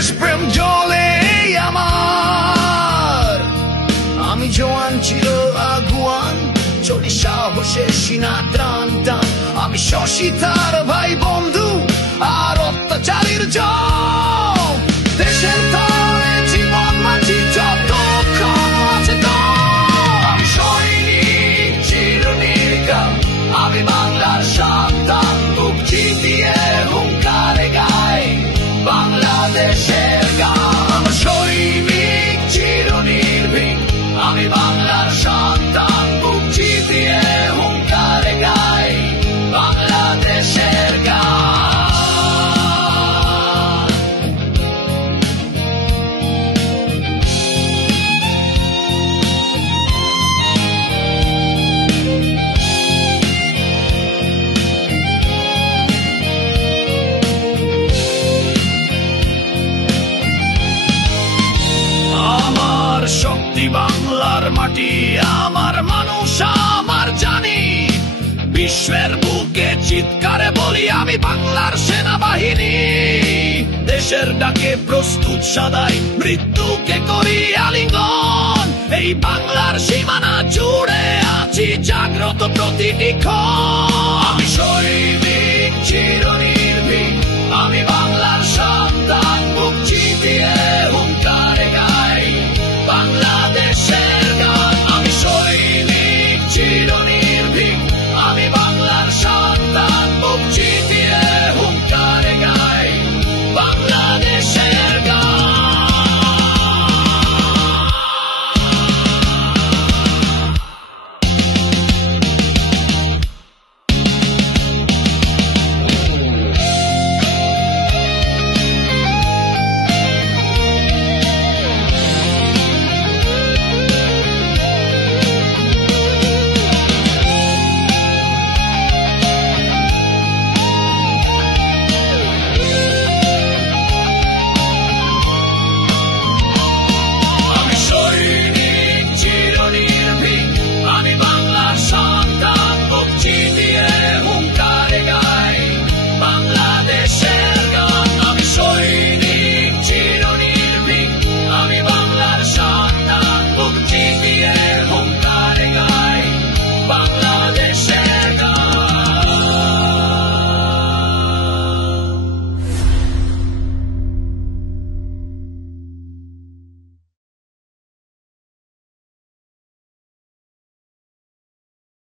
দেশপ্রেম জ্বলে আমার। আমি জোয়ান চির আগুয়ান, চলি সাহসে সিনা টান টান। আমি শশী তার ভাই বন্ধু আর অত্যাচারীর জম। দেশের তরে জীবন মাঝি যতক্ষণ আছে দম। আমি সৈনিক চিরনির্ঘাত, আমি বাংলার সন্তান। বুক চিতিয়ে হুঙ্কারে গাই বাংলাদেশের গান। আমার সৈনিক চিরনির্ভীক, আমি বাংলার সন্তান। বুক চিতিয়ে হুঙ্কারে গাই বাংলাদেশের গান। আমার শক্তি বাংলার মাটি, আমার মানুষ আমার জানি। বিশ্বের বুকে চিৎকারে বলি আমি বাংলার সেনাবাহিনী। দেশের ডাকে প্রস্তুত সদাই, মৃত্যুকে করি আলিঙ্গন। এই বাংলার সীমানা জুড়ে আছি জাগ্রত প্রতিটি ক্ষণ। আমি সৈনিক চিরনির্ভীক, আমি বাংলার সন্তান। বুক চিতিয়ে